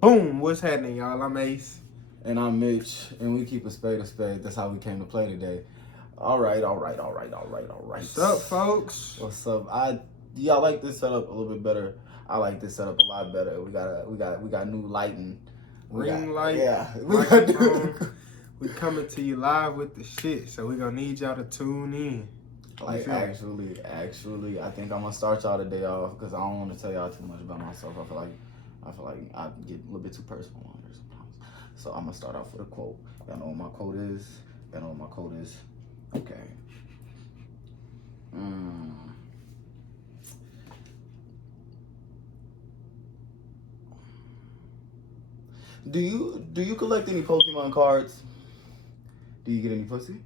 Boom! What's happening, y'all? I'm Ace. And I'm Mitch, and we keep a spade a spade. That's how we came to play today. All right. What's up, folks? What's up? Y'all like this setup a little bit better. I like this setup a lot better. We got new lighting. Ring light, yeah. microphone. We coming to you live with the shit, so we gonna need y'all to tune in. Like actually, I think I'm gonna start y'all today off because I don't want to tell y'all too much about myself. I feel like I get a little bit too personal on here sometimes. So I'm gonna start off with a quote. Y'all know what my quote is? Okay. Do you collect any Pokemon cards? Do you get any pussy?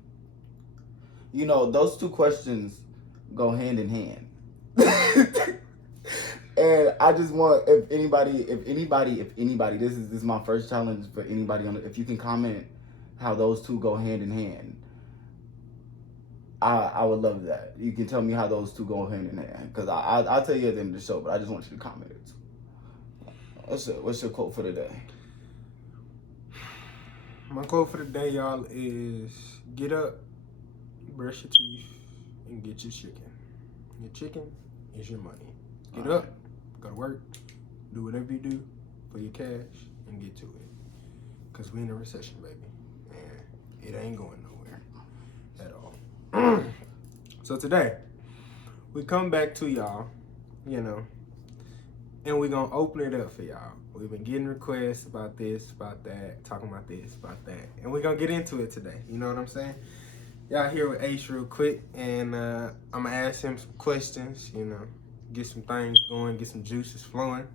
You know, those two questions go hand in hand. And I just want if anybody, this is my first challenge for anybody on it. If you can comment how those two go hand in hand, I would love that. You can tell me how those two go hand in hand because I'll tell you at the end of the show, but I just want you to comment it. What's your quote for today? My quote for the day, y'all, is get up, brush your teeth, and get your chicken. Your chicken is your money. Get up, go to work, do whatever you do for your cash, and get to it. Because we in a recession, baby. And it ain't going nowhere at all. So today, we come back to y'all, and we're going to open it up for y'all. We've been getting requests about this, about that, talking about this, about that. And we're going to get into it today. You know what I'm saying? Y'all here with Ace real quick. And I'm going to ask him some questions, get some things going, get some juices flowing.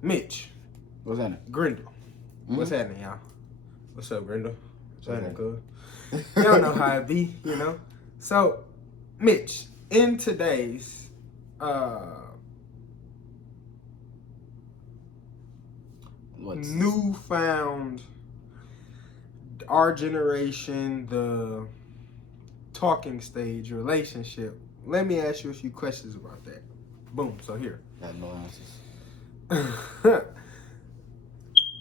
Mitch. What's happening? Grindle. What's happening, y'all? What's up, Grindle? What's happening, cuz? Y'all know how it be, So, Mitch, in today's newfound, our generation, the talking stage relationship, let me ask you a few questions about that. Boom. So here. Got no answers.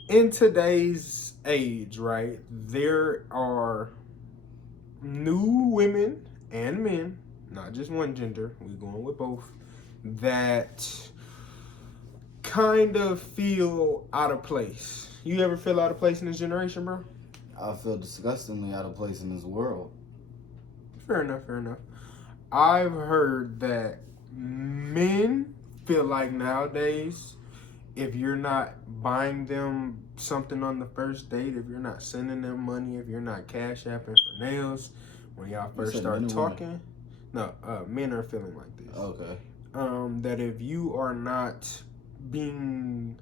In today's age, right, there are new women and men, not just one gender, we're going with both, that kind of feel out of place. You ever feel out of place in this generation, bro? I feel disgustingly out of place in this world. Fair enough. I've heard that men feel like nowadays, if you're not buying them something on the first date, if you're not sending them money, if you're not cash apping for nails, when y'all first start talking, men are feeling like this. Okay. That if you are not being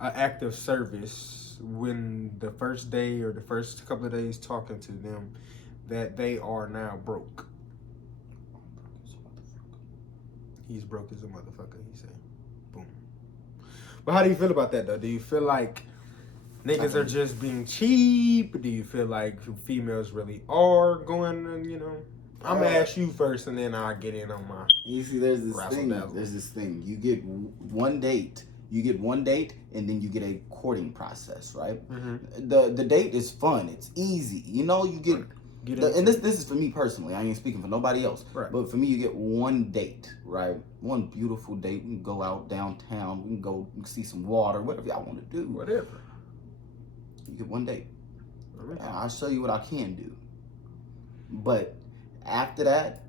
an act of service when the first day or the first couple of days talking to them, that they are now broke. He's broke as a motherfucker, he said. Boom. But how do you feel about that, though? Do you feel like niggas are just being cheap? Do you feel like females really are going, I'm going to ask you first, and then I'll get in on my... You see, there's this thing. You get one date, and then you get a courting process, right? Mm-hmm. The date is fun. It's easy. You get... and this is for me personally. I ain't speaking for nobody else. Right. But for me, you get one date, right? One beautiful date. We can go out downtown. We can go see some water, whatever y'all want to do. Whatever. You get one date. And I'll show you what I can do. But after that,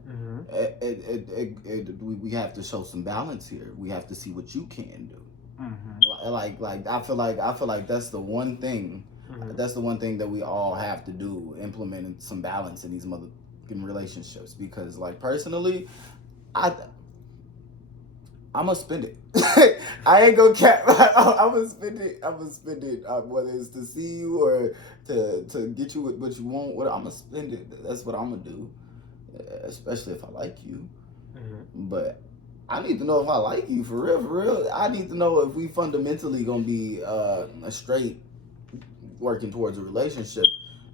we have to show some balance here. We have to see what you can do. Mm-hmm. Like I feel like that's the one thing. Mm-hmm. That's the one thing that we all have to do, implement some balance in these motherfucking relationships. Because, like, personally, I'm gonna spend it. I ain't gonna cap. I'm gonna spend it. Whether it's to see you or to get you what you want. I'm gonna spend it. That's what I'm gonna do. Especially if I like you. Mm-hmm. But I need to know if I like you for real. I need to know if we fundamentally gonna be a straight working towards a relationship.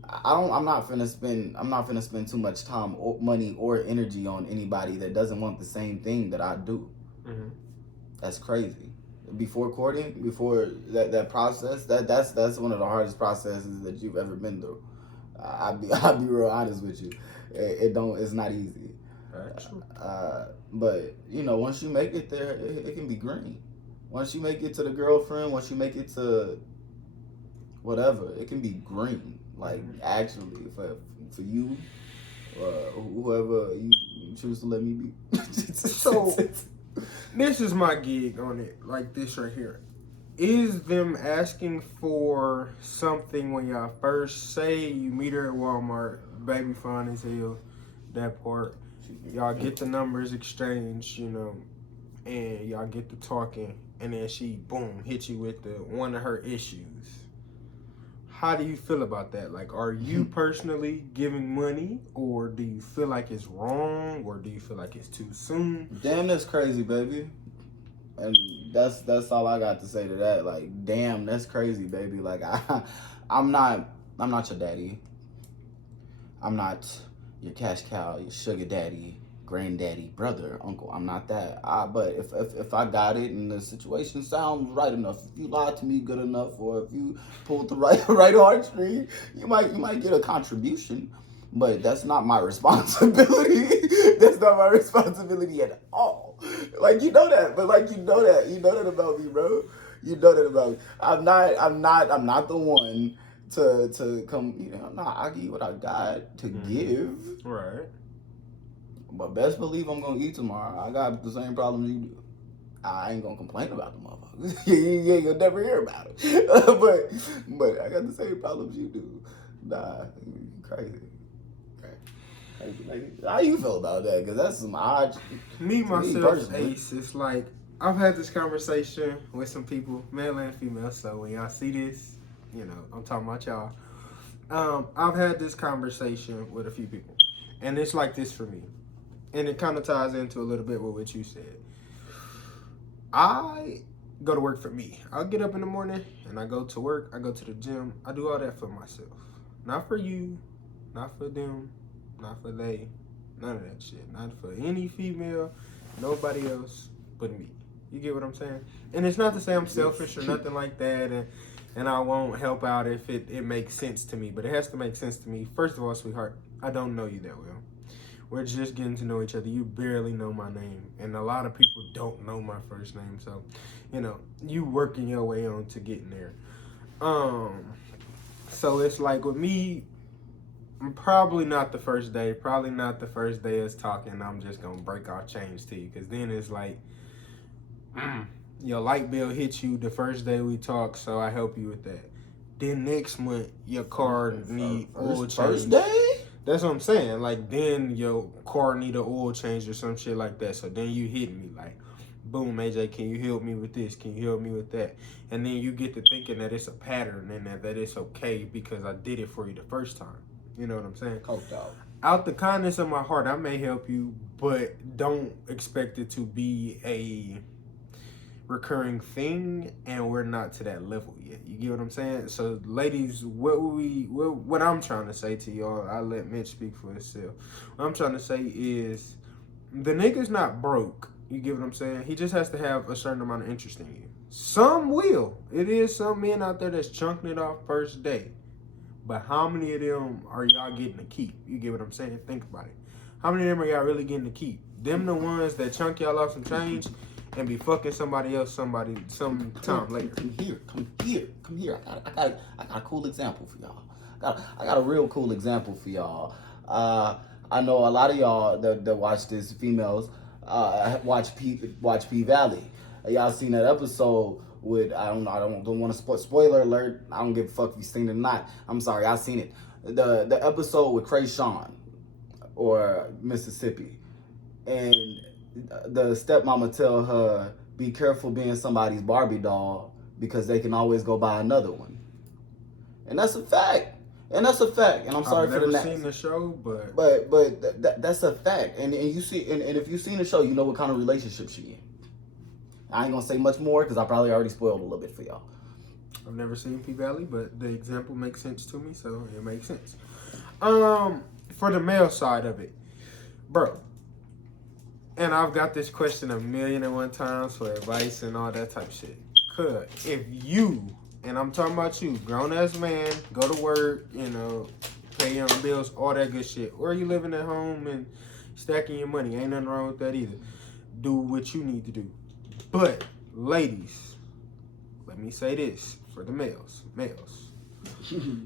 I'm not finna spend too much time, or money, or energy on anybody that doesn't want the same thing that I do. Mm-hmm. That's crazy. before courting, before that process, that's one of the hardest processes that you've ever been through. I'll be real honest with you. It's not easy. But once you make it there, it can be green. Once you make it to the girlfriend, once you make it to whatever, it can be green. Like actually, for you, whoever you choose to let me be. So this is my gig on it, like this right here. Is them asking for something when y'all first say you meet her at Walmart, baby fine as hell, that part. Y'all get the numbers exchanged, and y'all get to talking, and then she, boom, hit you with one of her issues. How do you feel about that? Like, are you personally giving money, or do you feel like it's wrong, or do you feel like it's too soon? Damn, that's crazy, baby. And that's all I got to say to that. Like, damn, that's crazy, baby. Like, I'm not your daddy. I'm not your cash cow, your sugar daddy, granddaddy, brother, uncle. I'm not that. But if I got it and the situation sounds right enough, if you lied to me good enough, or if you pulled the right heartstring, you might get a contribution. But that's not my responsibility. That's not my responsibility at all. Like, you know that, but like you know that about me, bro. You know that about me. I'm not the one to come. I'll give you what I got to give. Right. But best believe I'm gonna eat tomorrow. I got the same problems you do. I ain't gonna complain about the motherfuckers. You ain't gonna never hear about it. but I got the same problems you do. Nah, crazy. Like, how you feel about that? Because that's some odd. Me myself, Ace. It's like I've had this conversation with some people, male and female. So when y'all see this, I'm talking about y'all. I've had this conversation with a few people, and it's like this for me, and it kind of ties into a little bit with what you said. I go to work for me. I'll get up in the morning and I go to work. I go to the gym. I do all that for myself, not for you, not for them. Not for they, none of that shit. Not for any female, nobody else but me. You get what I'm saying? And it's not to say I'm selfish or nothing like that, and I won't help out if it makes sense to me. But it has to make sense to me. First of all, sweetheart, I don't know you that well. We're just getting to know each other. You barely know my name. And a lot of people don't know my first name. So, you working your way on to getting there. So it's like with me, probably not the first day. Probably not the first day us talking. I'm just gonna break off change to you, because then it's like, your light bill hits you the first day we talk, so I help you with that. Then next month your car need oil change. First day? That's what I'm saying. Like, then your car need an oil change or some shit like that. So then you hit me like, boom, AJ, can you help me with this? Can you help me with that? And then you get to thinking that it's a pattern and that it's okay because I did it for you the first time. You know what I'm saying? Coked out. Out the kindness of my heart, I may help you, but don't expect it to be a recurring thing, and we're not to that level yet. You get what I'm saying? So, ladies, what I'm trying to say to y'all, I'll let Mitch speak for himself. What I'm trying to say is, the nigga's not broke. You get what I'm saying? He just has to have a certain amount of interest in you. Some will. It is some men out there that's chunking it off first day. But how many of them are y'all getting to keep? You get what I'm saying? Think about it. How many of them are y'all really getting to keep? Them the ones that chunk y'all off some change and be fucking somebody else some time later. Come here. I got a cool example for y'all. I got a real cool example for y'all. I know a lot of y'all that watch this, females, watch P Valley. Y'all seen that episode with, I don't want to spoiler alert. I don't give a fuck if you seen it or not. I'm sorry, I seen it. The episode with Krayshawn or Mississippi, and the stepmama tell her, be careful being somebody's Barbie doll because they can always go buy another one. And that's a fact. And I'm sorry for the I've never seen the show, but that's a fact. And you see, and if you've seen the show, you know what kind of relationship she in. I ain't gonna say much more because I probably already spoiled a little bit for y'all. I've never seen P Valley, but the example makes sense to me, so it makes sense. For the male side of it, bro, And I've got this question 1,000,001 times for advice and all that type of shit. Cause if you, and I'm talking about you, grown ass man, go to work, pay your own bills, all that good shit, or you living at home and stacking your money, ain't nothing wrong with that either. Do what you need to do. But ladies, let me say this for the males.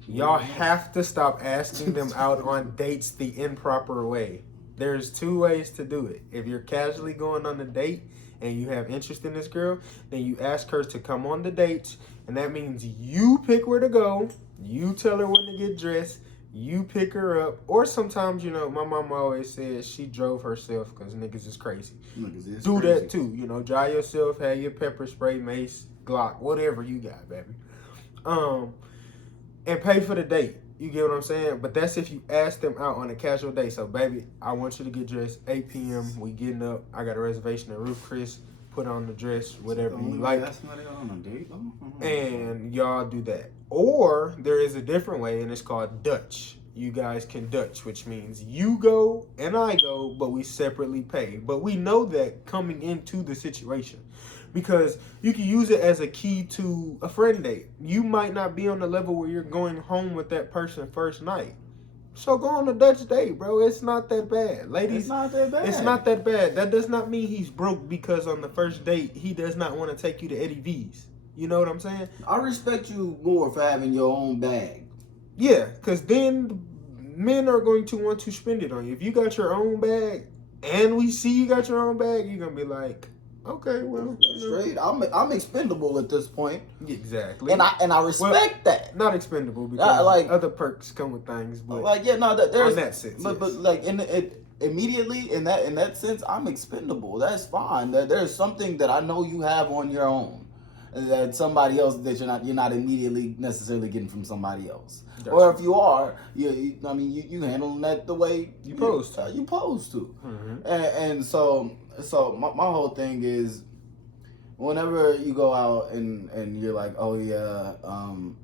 Y'all have to stop asking them out on dates the improper way. There's 2 ways to do it. If you're casually going on a date and you have interest in this girl, then you ask her to come on the dates, and that means you pick where to go, you tell her when to get dressed, you pick her up, or sometimes, my mama always says she drove herself because niggas is crazy. Do crazy. That too, drive yourself, have your pepper spray, mace, Glock, whatever you got, baby. And pay for the date. You get what I'm saying? But that's if you ask them out on a casual date. So, baby, I want you to get dressed 8 p.m. We getting up. I got a reservation at Roof Chris. Put on the dress, whatever you like. That's not on a date. And y'all do that. Or there is a different way, and it's called Dutch. You guys can Dutch, which means you go and I go, but we separately pay. But we know that coming into the situation. Because you can use it as a key to a friend date. You might not be on the level where you're going home with that person first night. So go on a Dutch date, bro. It's not that bad. Ladies, it's not that bad. It's not that bad. That does not mean he's broke because on the first date, he does not want to take you to Eddie V's. You know what I'm saying? I respect you more for having your own bag. Yeah, because then men are going to want to spend it on you. If you got your own bag and we see you got your own bag, you're going to be like, okay, well, straight. I'm expendable at this point. Exactly. And I respect that. Not expendable because other perks come with things, but there's in that sense. But like immediately in that sense, I'm expendable. That's fine. There's something that I know you have on your own that somebody else that you're not immediately necessarily getting from somebody else. Gotcha. Or if you are, you handling that the way you supposed to. You supposed to. Mm-hmm. And so my whole thing is, whenever you go out and you're like, oh yeah,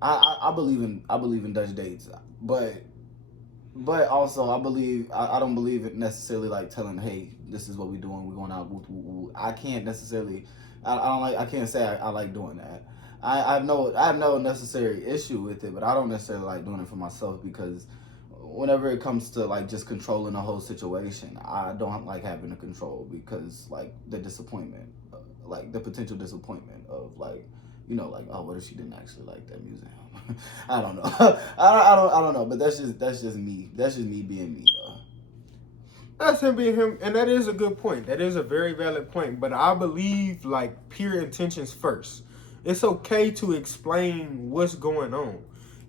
I believe in Dutch dates, but also I don't believe it necessarily like telling, hey, this is what we're doing, we're going out. I can't necessarily, I can't say I like doing that. I have no necessary issue with it, but I don't necessarily like doing it for myself because whenever it comes to like just controlling the whole situation, I don't like having the control because like the disappointment, like the potential disappointment of like, like, oh, what if she didn't actually like that museum? I don't know. I don't know, but that's just me. That's just me being me, though. That's him being him, and that is a good point. That is a very valid point. But I believe like pure intentions first. It's okay to explain what's going on.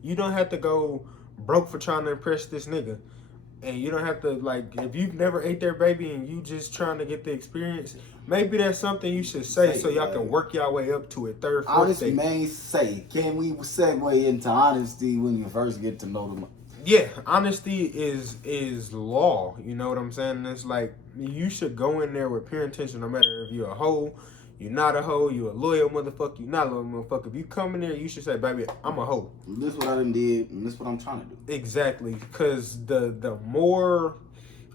You don't have to go broke for trying to impress this nigga. And you don't have to, like, if you've never ate their baby and you just trying to get the experience, maybe that's something you should say so y'all can work y'all way up to it. Third, fourth honesty may say. Can we segue into honesty when you first get to know them? Yeah, honesty is law. You know what I'm saying? It's like you should go in there with pure intention, no matter if you're a hoe, you're not a hoe, you a loyal motherfucker, you not a loyal motherfucker. If you come in there, you should say, baby, I'm a hoe. This is what I done did, and this is what I'm trying to do. Exactly, because the more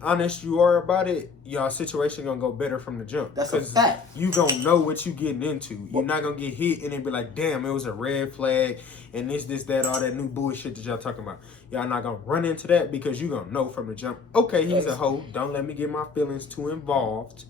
honest you are about it, y'all situation gonna go better from the jump. That's a fact. You gonna know what you getting into. You're not gonna get hit and then be like, damn, it was a red flag and this, that, all that new bullshit that y'all talking about. Y'all not gonna run into that because you gonna know from the jump, okay, he's a hoe. Don't let me get my feelings too involved.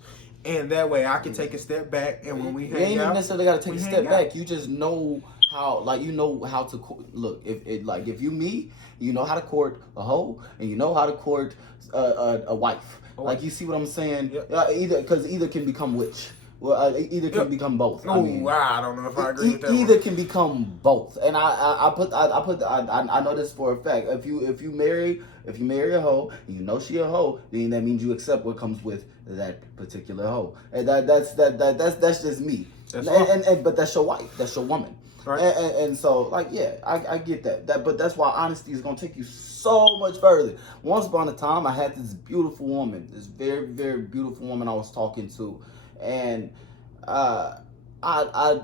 And that way I can take a step back, and when we hang out, you ain't even necessarily got to take a step back. You just know how, like, to look. If you me, you know how to court a hoe, and you know how to court a wife. Like, you see what I'm saying? Yep. Either can become which. Well, either can become both. I don't know if I agree with that. Either can become both, and I know this for a fact. If you marry a hoe, and you know she a hoe, then that means you accept what comes with that particular hoe, and that's just me. But that's your wife, that's your woman, right? And so like I get that, but that's why honesty is gonna take you so much further. Once upon a time, I had this beautiful woman, this very, very beautiful woman I was talking to. And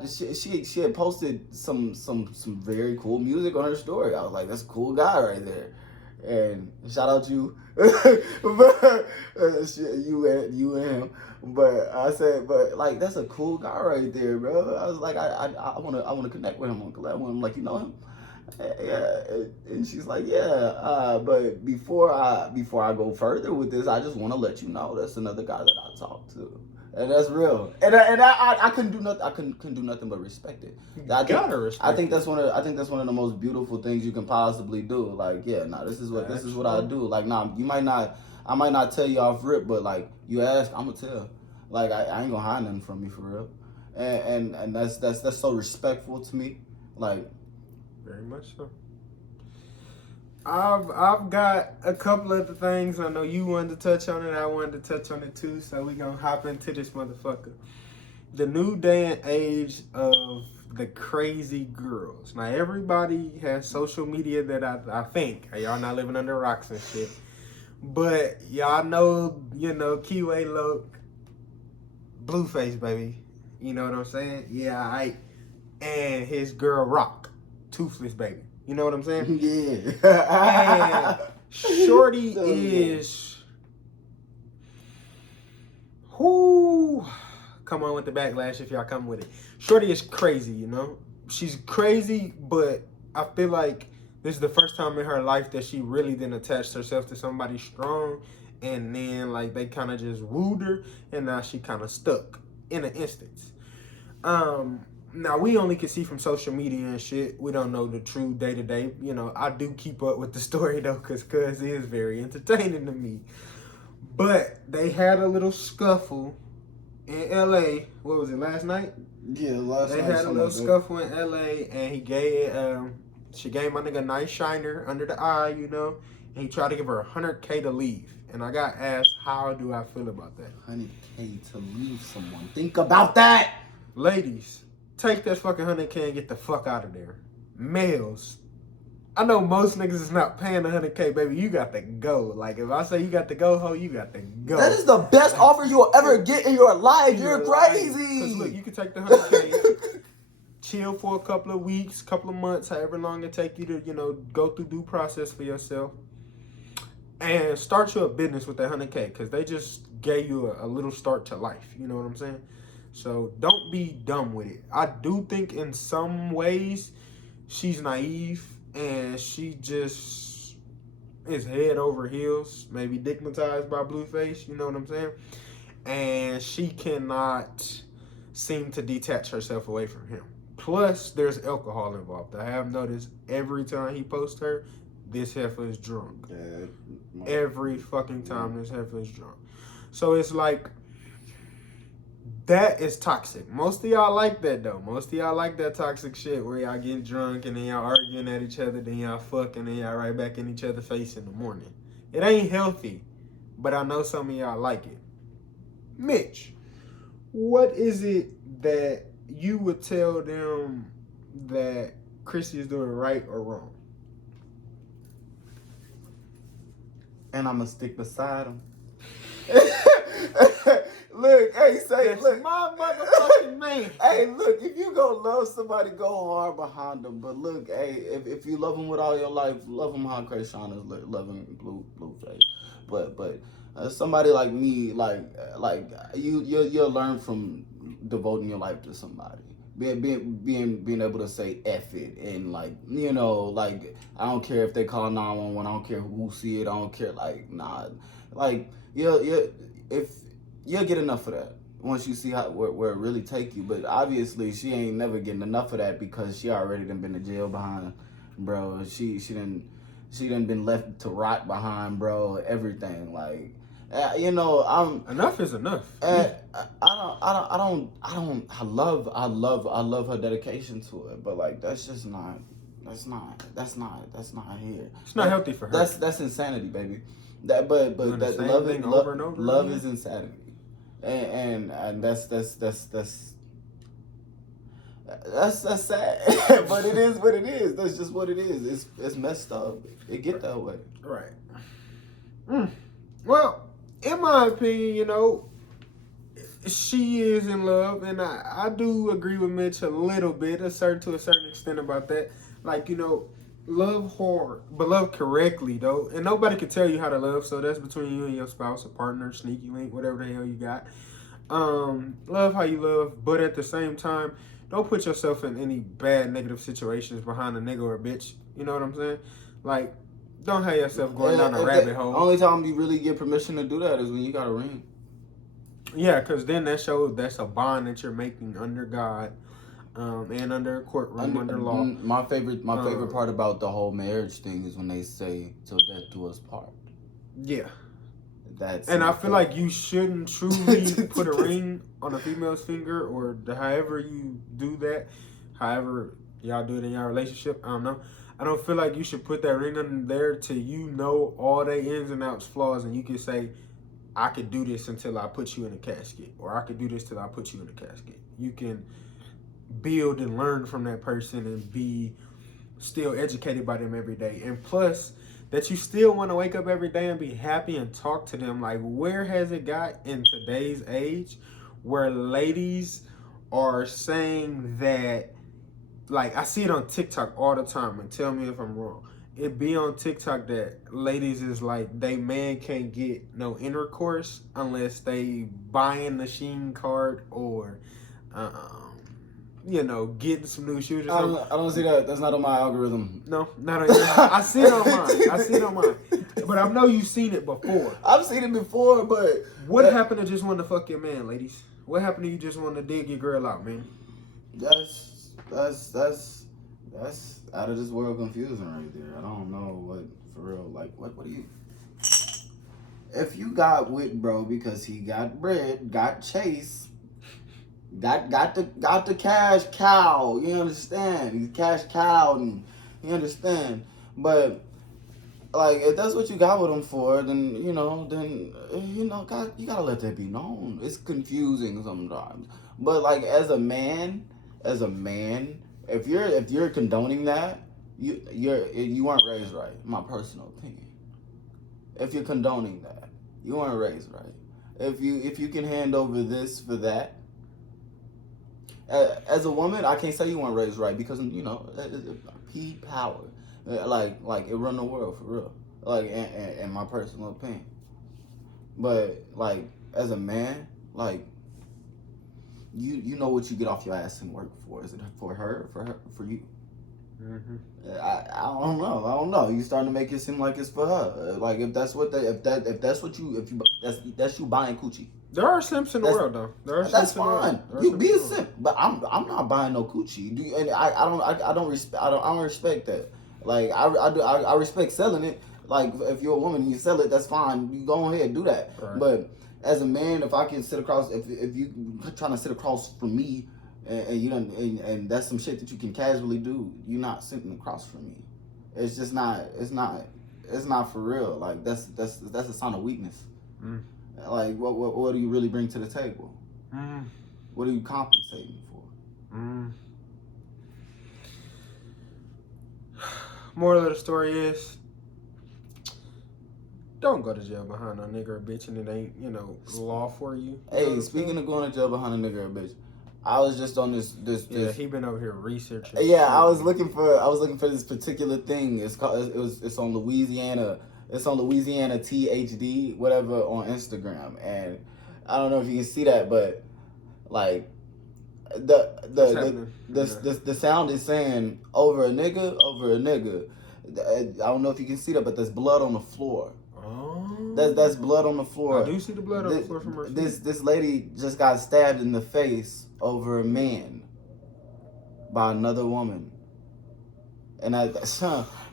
she had posted some very cool music on her story. I was like, that's a cool guy right there. And shout out you, but, you and him. But I said, but like that's a cool guy right there, bro. I was like, I wanna connect with him. I wanna collab with him. Like, you know him? Yeah. And she's like, yeah. But before I go further with this, I just want to let you know that's another guy that I talk to. And that's real, and I couldn't do nothing. I couldn't do nothing but respect it. I think that's one of the most beautiful things you can possibly do. Like, yeah, nah, this is what I do. Like, nah, I might not tell you off rip, but like you ask, I'm gonna tell. Like, I ain't gonna hide nothing from you for real. And that's so respectful to me. Like, very much so. I've got a couple of the things. I know you wanted to touch on it. I wanted to touch on it too. So we gonna hop into this motherfucker. The new day and age of the crazy girls. Now everybody has social media that I think y'all not living under rocks and shit. But y'all know, Kiwi Loc, Blueface, baby. You know what I'm saying? Yeah, and his girl Rock, Toothless, baby. You know what I'm saying? Yeah. And Shorty is... Whoo! Come on with the backlash if y'all come with it. Shorty is crazy, you know? She's crazy, but I feel like this is the first time in her life that she really didn't attach herself to somebody strong. And then, like, they kind of just wooed her. And now she kind of stuck in an instance. Now, we only can see from social media and shit. We don't know the true day-to-day. You know, I do keep up with the story, though, because Cuz is very entertaining to me. But they had a little scuffle in L.A. What was it, last night? Yeah, last night. They had a little scuffle in L.A. and she gave my nigga a nice shiner under the eye, you know. And he tried to give her $100K to leave. And I got asked, how do I feel about that? $100K to leave someone. Think about that! Ladies, take that fucking $100K and get the fuck out of there. Males, I know most niggas is not paying $100K, baby. You got to go. Like, if I say you got to go, ho, you got to go. That is the best offer you will ever get in your life. You're crazy. Because look, you can take the $100K, chill for a couple of weeks, couple of months, however long it take you to, go through due process for yourself, and start your business with that $100K, because they just gave you a little start to life. You know what I'm saying? So don't be dumb with it. I do think in some ways she's naive and she just is head over heels, maybe stigmatized by Blueface. You know what I'm saying? And she cannot seem to detach herself away from him. Plus, there's alcohol involved. I have noticed every time he posts her, this heifer is drunk. Every fucking time this heifer is drunk. So it's like, that is toxic. Most of y'all like that, though. Most of y'all like that toxic shit where y'all getting drunk and then y'all arguing at each other, then y'all fuck, and then y'all right back in each other's face in the morning. It ain't healthy, but I know some of y'all like it. Mitch, what is it that you would tell them that Chrissy is doing right or wrong? And I'm going to stick beside him. Look, hey, look, my motherfucking man. Hey, look, if you gonna love somebody, go hard behind them. But look, hey, if you love them with all your life, love them how Krayshawn is loving Blueface. But somebody like me, like you'll learn from devoting your life to somebody. Being able to say F it, and like I don't care if they call 911, I don't care who see it, I don't care, you'll get enough of that once you see where it really take you. But obviously she ain't never getting enough of that because she already done been to jail behind, bro. She done been left to rot behind, bro. Everything, Enough is enough. I love her dedication to it, but that's not here. It's not healthy for her. That's insanity, baby. Love is insanity, and that's sad. But it is what it is. That's just what it is. It's messed up. It get that way. Right. Well, in my opinion, she is in love, and I do agree with Mitch a little bit, to a certain extent about that. love hard, but love correctly though. And nobody can tell you how to love, so that's between you and your spouse, a partner, sneaky link, whatever the hell you got. Love how you love, but at the same time, don't put yourself in any bad negative situations behind a nigga or a bitch. You know what I'm saying? Like, don't have yourself going down a rabbit hole. Only time you really get permission to do that is when you got a ring. Yeah, because then that shows that's a bond that you're making under God, and under a courtroom, under law. My favorite part about the whole marriage thing is when they say "till death do us part." Yeah. And I feel like you shouldn't truly put a ring on a female's finger, or however you do that, however y'all do it in your relationship. I don't know. I don't feel like you should put that ring on there till you know all their ins and outs, flaws, and you can say, I could do this until I put you in a casket, or I could do this till I put you in a casket. You can build and learn from that person and be still educated by them every day. And plus, that you still want to wake up every day and be happy and talk to them. Like, where has it got in today's age where ladies are saying that, like, I see it on TikTok all the time, and tell me if I'm wrong. It be on TikTok that ladies is like, they man can't get no intercourse unless they buying the Shein card or, getting some new shoes or something. I don't see that. That's not on my algorithm. No, not on yours. I see it on mine. But I know you've seen it before. I've seen it before, but what happened to just wanting to fuck your man, ladies? What happened to you just wanting to dig your girl out, man? That's out of this world confusing right there. I don't know what for real. Like what do you? If you got with bro because he got bread, got chase. Got the cash cow, you understand? He's cash cow, and you understand. But like, if that's what you got with him for, then God, you gotta let that be known. It's confusing sometimes. But like, as a man, if you're condoning that, you weren't raised right. In my personal opinion. If you're condoning that, you weren't raised right. If you can hand over this for that. As a woman, I can't say you weren't raised right because P power, like it run the world for real, like in my personal opinion. But like as a man, like you know what you get off your ass and work for. Is it for her, for you? Mm-hmm. I don't know. You starting to make it seem like it's for her. Like if that's you buying coochie. There are simps in the world, though. That's fine. You be a simp, but I'm not buying no coochie. I don't respect that. Like I respect selling it. Like if you're a woman and you sell it, that's fine. You go ahead and do that. Right. But as a man, if I can sit across, if you trying to sit across from me, and that's some shit that you can casually do, you're not sitting across from me. It's just not. It's not for real. Like that's a sign of weakness. Mm. Like what do you really bring to the table? Mm. What are you compensating for? Mm. Moral of the story is, don't go to jail behind a nigga or a bitch and it ain't, law for you. Hey, speaking of going to jail behind a nigga or a bitch, I was just on this. Yeah, he been over here researching. Yeah, I was looking for this particular thing. It's on Louisiana. It's on Louisiana THD, whatever, on Instagram, and I don't know if you can see that, but like the sound is saying over a nigga. I don't know if you can see that, but there's blood on the floor. Oh. That's blood on the floor. I do see the blood on the floor from her. This lady just got stabbed in the face over a man by another woman, and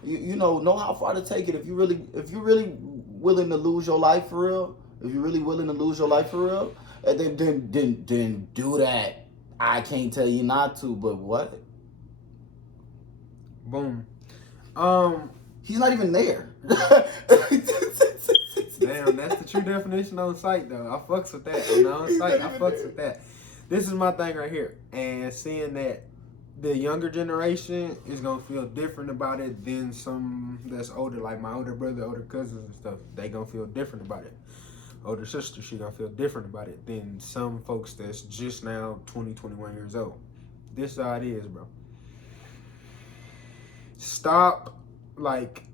you know how far to take it if you really willing to lose your life for real. If you're really willing to lose your life for real, then do that. I can't tell you not to, but what? Boom. He's not even there. Damn, that's the true definition on site, though. I fucks with that. On site, I fucks with that. This is my thing right here. And seeing that the younger generation is going to feel different about it than some that's older, like my older brother, older cousins and stuff. They going to feel different about it. Older sister, she going to feel different about it than some folks that's just now 20, 21 years old. This is how it is, bro. Stop like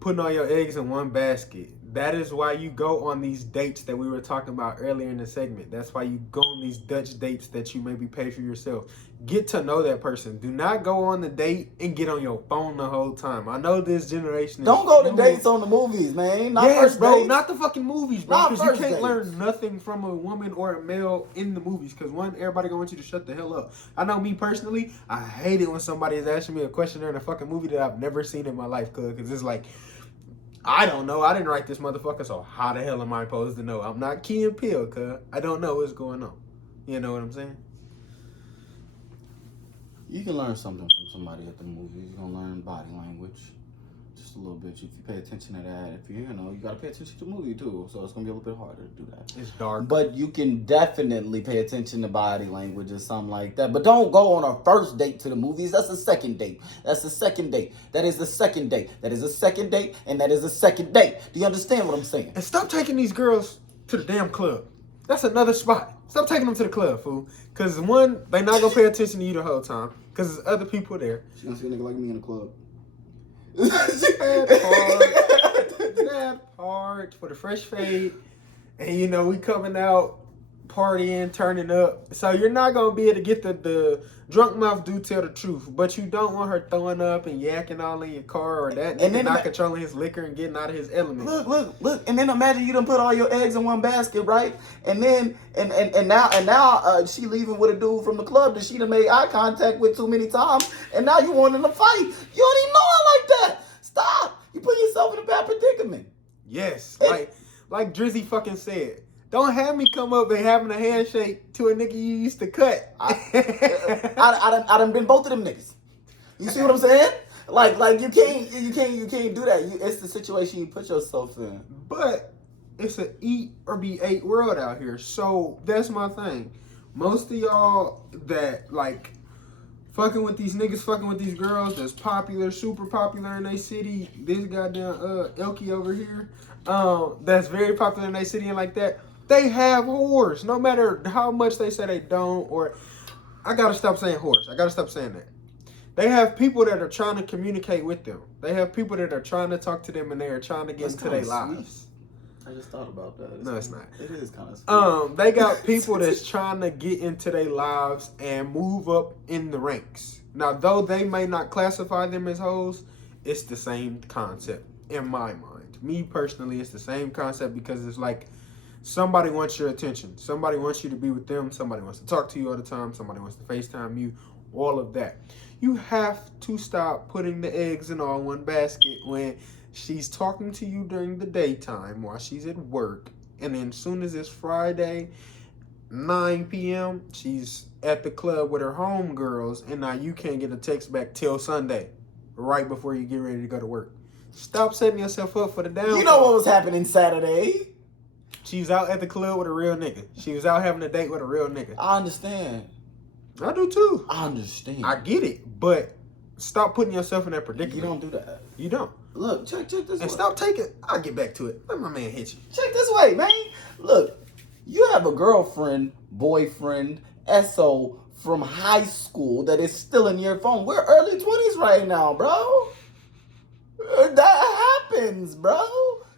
putting all your eggs in one basket. That is why you go on these dates that we were talking about earlier in the segment. That's why you go on these Dutch dates that you maybe pay for yourself. Get to know that person. Do not go on the date and get on your phone the whole time. I know this generation. Don't go to dates on the movies, man. Not yes, first bro. dates. Not the fucking movies, bro. Not Because you first can't dates. learn nothing from a woman or a male in the movies. Because one, everybody gonna want you to shut the hell up. I know me personally, I hate it when somebody is asking me a question during a fucking movie that I've never seen in my life. Because it's like, I don't know. I didn't write this motherfucker, so how the hell am I supposed to know? I'm not Key and Peele, cuz I don't know what's going on. You know what I'm saying? You can learn something from somebody at the movies. You're going to learn body language. Just a little bit. If you pay attention to that, if you got to pay attention to the movie too. So it's going to be a little bit harder to do that. It's dark. But you can definitely pay attention to body language or something like that. But don't go on a first date to the movies. That's the second date. That's the second date. That is the second date. That is the second date. And that is the second date. Do you understand what I'm saying? And stop taking these girls to the damn club. That's another spot. Stop taking them to the club, fool. Because one, they not going to pay attention to you the whole time. Because there's other people there. She going to see a nigga like me in the club. That part for the fresh fade. And, we coming out, partying, turning up. So you're not going to be able to get the drunk mouth do tell the truth. But you don't want her throwing up and yakking all in your car or that nigga not controlling his liquor and getting out of his element. Look. And then imagine you done put all your eggs in one basket, right? And then, and now she leaving with a dude from the club that she done made eye contact with too many times. And now you wanting to fight. You don't even know her like that. Stop. You put yourself in a bad predicament. Yes. Like Drizzy fucking said. Don't have me come up and having a handshake to a nigga you used to cut. I done been both of them niggas. You see what I'm saying? Like you can't do that. It's the situation you put yourself in. But it's an eat or be ate world out here. So that's my thing. Most of y'all that like fucking with these niggas, fucking with these girls that's popular, super popular in their city. This goddamn Elkie over here, that's very popular in their city and like that. They have whores, no matter how much they say they don't. Or I gotta stop saying whores. I gotta stop saying that. They have people that are trying to communicate with them. They have people that are trying to talk to them, and they are trying to get into their lives. I just thought about that. No, it's not. It is kind of sweet. They got people that's trying to get into their lives and move up in the ranks. Now, though they may not classify them as hoes, it's the same concept in my mind. Me personally, it's the same concept because it's like somebody wants your attention. Somebody wants you to be with them. Somebody wants to talk to you all the time. Somebody wants to FaceTime you. All of that. You have to stop putting the eggs in all one basket when she's talking to you during the daytime while she's at work. And then as soon as it's Friday, 9 p.m., she's at the club with her homegirls. And now you can't get a text back till Sunday, right before you get ready to go to work. Stop setting yourself up for the downfall. You know what was happening Saturday? She's out at the club with a real nigga. She was out having a date with a real nigga. I understand. I do too. I understand. I get it, but stop putting yourself in that predicament. You don't do that. You don't. Look, check this way. And stop taking. I'll get back to it. Let my man hit you. Check this way, man. Look, you have a girlfriend, boyfriend, SO from high school that is still in your phone. We're early 20s right now, bro. That happens, bro.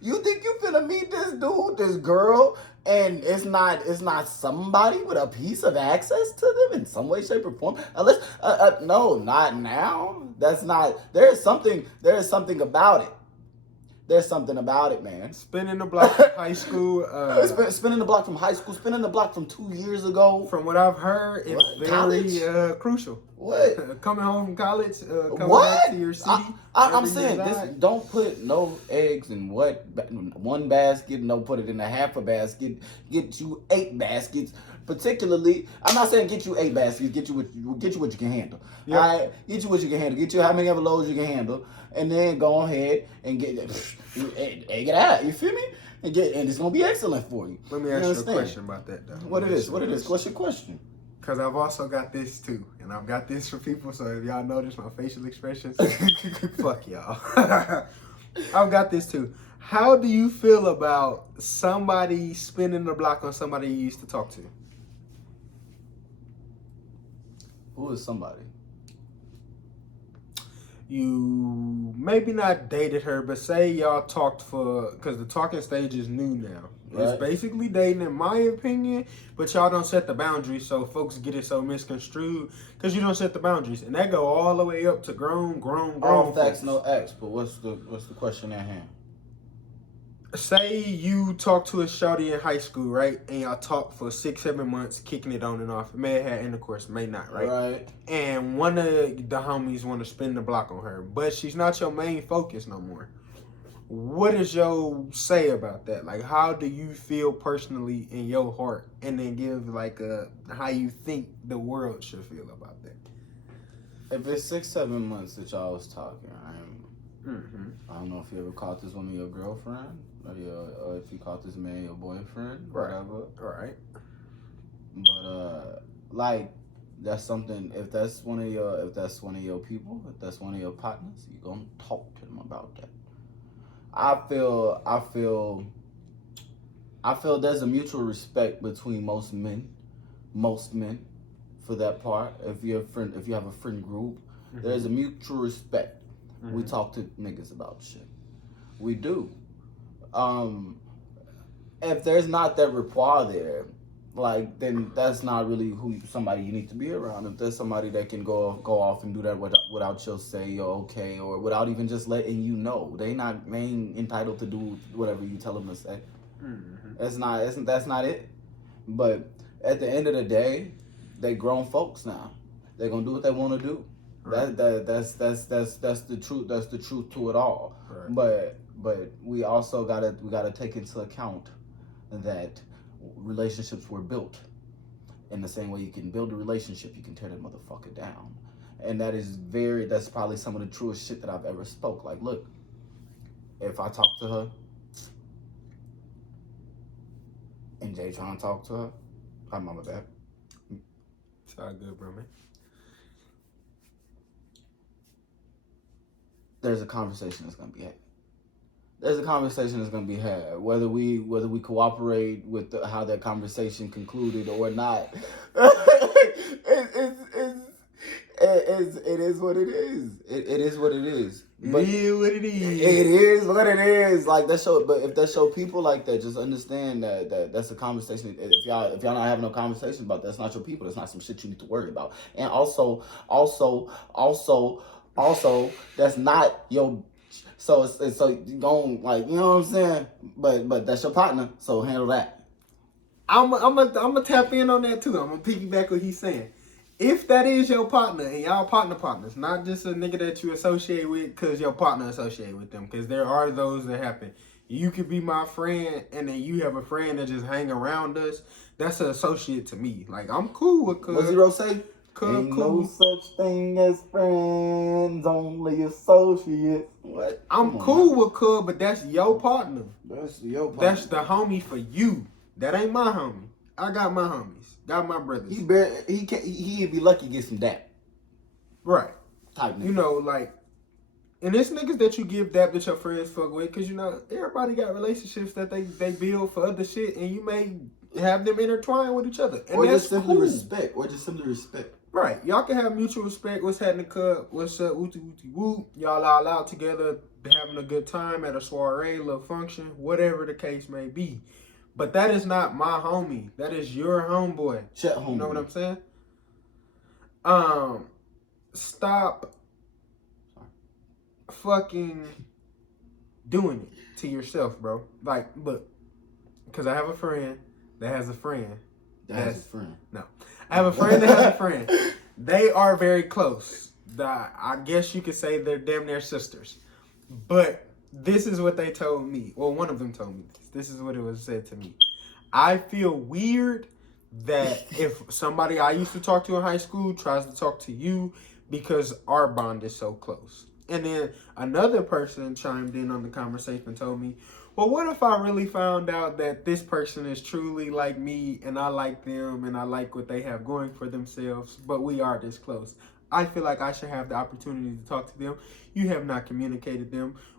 You think you finna meet this dude, this girl, and it's not somebody with a piece of access to them in some way, shape, or form? Unless, no, not now. That's not. There is something about it. There's something about it, man. Spinning the block from high school. Spinning the block from high school. Spinning the block from 2 years ago. From what I've heard, it's very crucial. What? Coming home from college, coming back to your city. I'm saying this. Don't put no eggs in one basket. No, put it in a half a basket. Get you 8 baskets. Particularly, I'm not saying get you 8 baskets. Get you what you can handle. Yep. All right, get you what you can handle. Get you how many other loads you can handle, and then go ahead and egg it out. You feel me? And it's gonna be excellent for you. Let me ask you a question about that, though. What it is? What's your question? Because I've also got this too, and I've got this for people. So if y'all notice my facial expressions, fuck y'all. I've got this too. How do you feel about somebody spinning the block on somebody you used to talk to? Who is somebody? You maybe not dated her, but say y'all talked for, because the talking stage is new now. Right. It's basically dating, in my opinion, but y'all don't set the boundaries, so folks get it so misconstrued because you don't set the boundaries, and that go all the way up to grown. All facts, no acts. But what's the question at hand? Say you talk to a shawty in high school, right? And y'all talk for 6-7 months, kicking it on and off. May have had intercourse, may not, right? Right. And one of the homies want to spin the block on her, but she's not your main focus no more. What does your say about that? Like, how do you feel personally in your heart? And then give like how you think the world should feel about that. If it's 6-7 months that y'all was talking, I don't know if you ever caught this woman your girlfriend, or if you caught this man your boyfriend, whatever. Right. But like, that's something. If that's one of your people, if that's one of your partners, you gonna talk to them about that. I feel there's a mutual respect between most men, for that part. If you have a friend group, there's a mutual respect. We talk to niggas about shit. We do. If there's not that rapport there, like, then that's not really somebody you need to be around. If there's somebody that can go off and do that without your say or okay, or without even just letting you know, they ain't entitled to do whatever you tell them to say. That's not it. But at the end of the day, they grown folks now. They're gonna do what they want to do. Right. That's the truth. That's the truth to it all. Right. But we also gotta take into account that relationships were built in the same way you can build a relationship, you can tear that motherfucker down. And that's probably some of the truest shit that I've ever spoke. Like, look, if I talk to her and Jay trying to talk to her, I'm on my back. It's all good, bro, man. There's a conversation that's gonna be had. Whether we cooperate with how that conversation concluded or not. It is what it is. It is what it is. But it is what it is. It is what it is. Like, that show. But if that show people like that, just understand that that's a conversation. If y'all not having no conversation about that, that's not your people. That's not some shit you need to worry about. And also, that's not your. So you going, like, you know what I'm saying? But that's your partner, so handle that. I'm a tap in on that too. I'm gonna piggyback what he's saying. If that is your partner and y'all partners, not just a nigga that you associate with because your partner associate with them, because there are those that happen. You could be my friend and then you have a friend that just hang around us. That's an associate to me. Like, I'm cool with cuz. What Zero say? Ain't no such thing as friends, only associates. What? I'm cool with cuz, but that's your partner. That's your partner. That's the homie for you. That ain't my homie. I got my homies. Got my brothers. He'd be lucky to get some dap. Right. Type nigga. You know, like, and it's niggas that you give dap that your friends fuck with, because, you know, everybody got relationships that they build for other shit, and you may have them intertwined with each other. And or that's just simply cool. respect. Right. Y'all can have mutual respect. What's happening, cuz? What's up? Wooty woo. Y'all all out together, having a good time at a soiree, little function, whatever the case may be. But that is not my homie. That is your homeboy. Shut homie. You know what I'm saying? Stop fucking doing it to yourself, bro. Like, look, because I have a friend that has a friend. No. I have a friend that has a friend. They are very close. I guess you could say they're damn near sisters. But this is what they told me. Well, one of them told me this. This is what it was said to me. I feel weird that if somebody I used to talk to in high school tries to talk to you because our bond is so close. And then another person chimed in on the conversation and told me, well, what if I really found out that this person is truly like me and I like them and I like what they have going for themselves, but we are this close? I feel like I should have the opportunity to talk to them. You have not communicated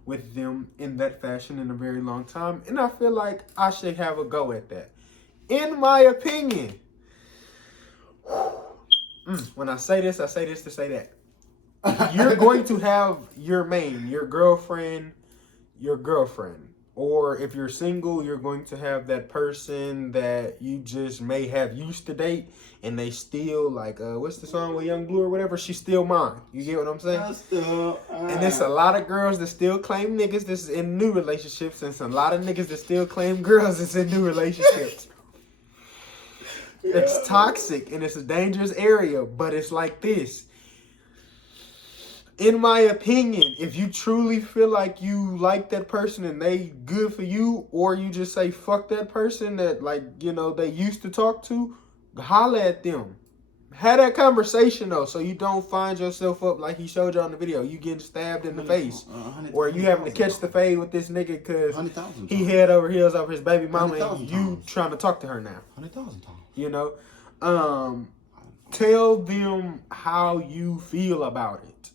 with them in that fashion in a very long time, and I feel like I should have a go at that. In my opinion, when I say this to say that. you're going to have your main, your girlfriend. Or if you're single, you're going to have that person that you just may have used to date, and they still like, what's the song with Young Blue or whatever? She's still mine. You get what I'm saying? And there's a lot of girls that still claim niggas that's in new relationships, and a lot of niggas that still claim girls that's in new relationships. Yeah. It's toxic and it's a dangerous area, but it's like this. In my opinion, if you truly feel like you like that person and they good for you, or you just say fuck that person that, like, you know, they used to talk to, holla at them. Have that conversation though, so you don't find yourself up like he showed you on the video. You getting stabbed in the face, or you having to catch the fade with this nigga because he head over heels over his baby mama, and you trying to talk to her now. 100,000 times. You know, tell them how you feel about it.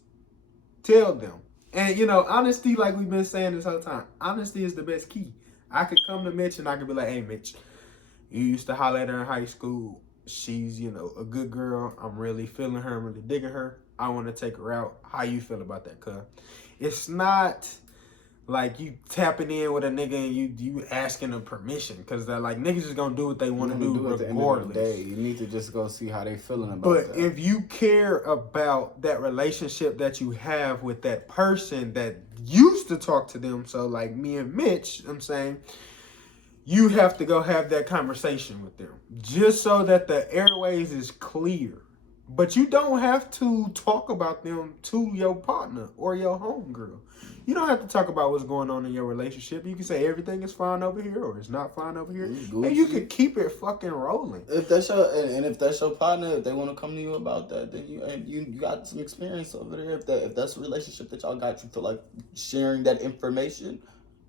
Tell them. And, you know, honesty, like we've been saying this whole time, honesty is the best key. I could come to Mitch and I could be like, hey, Mitch, you used to holler at her in high school. She's, you know, a good girl. I'm really feeling her. I'm really digging her. I want to take her out. How you feel about that, cuz? It's not like you tapping in with a nigga and you asking them permission, because they're like, niggas is going to do what they want to do regardless. At the end of the day, you need to just go see how they feeling about that. But if you care about that relationship that you have with that person that used to talk to them, so like me and Mitch, I'm saying, you have to go have that conversation with them just so that the airways is clear. But you don't have to talk about them to your partner or your homegirl. You don't have to talk about what's going on in your relationship. You can say everything is fine over here or it's not fine over here. And you can keep it fucking rolling. If that's your if that's your partner, if they want to come to you about that, then you got some experience over there. If that's a relationship that y'all got, you feel like sharing that information,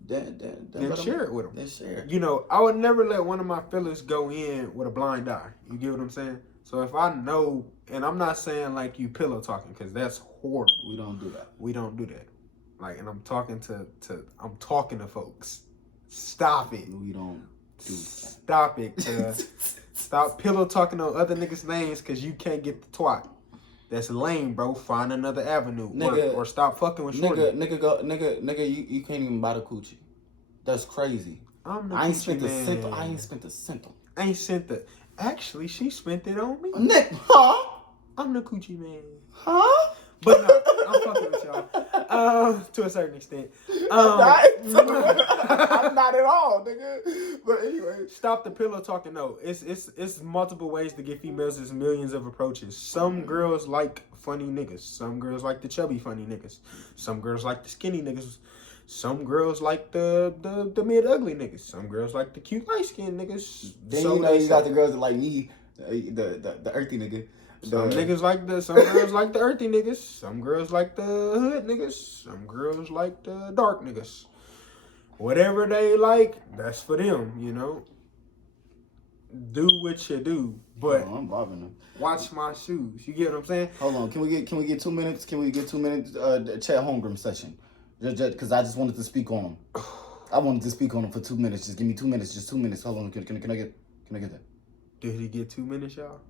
then share it with them. Then share. You know, I would never let one of my fellas go in with a blind eye. You get what I'm saying? So if I know, and I'm not saying like you pillow talking, because that's horrible. We don't do that. We don't do that. Like, and I'm talking to folks. Stop it. We don't do that. Stop it. Stop pillow talking on other niggas' names because you can't get the twat. That's lame, bro. Find another avenue, nigga, or stop fucking with shorty. Nigga, you can't even buy the coochie. That's crazy. I ain't spent a cent. I ain't spent a cent. I ain't spent the. Actually, she spent it on me. Nick, huh? I'm the coochie man. Huh? But no, I'm fucking with y'all. To a certain extent. I'm not at all, nigga. But anyway. Stop the pillow talking. No, it's multiple ways to get females. There's millions of approaches. Some girls like funny niggas. Some girls like the chubby funny niggas. Some girls like the skinny niggas. Some girls like the mid ugly niggas. Some girls like the cute light skinned niggas. Then so you know you got the girls that like me, the earthy nigga. Some girls like the earthy niggas. Some girls like the hood niggas. Some girls like the dark niggas. Whatever they like, that's for them, you know. Do what you do, but I'm bobbing them. Watch my shoes. You get what I'm saying? Hold on, can we get 2 minutes? Can we get 2 minutes? Chet Holmgren session, just because I just wanted to speak on him. I wanted to speak on him for 2 minutes. Just give me 2 minutes. Just 2 minutes. Hold on. Can I get that? Did he get 2 minutes, y'all?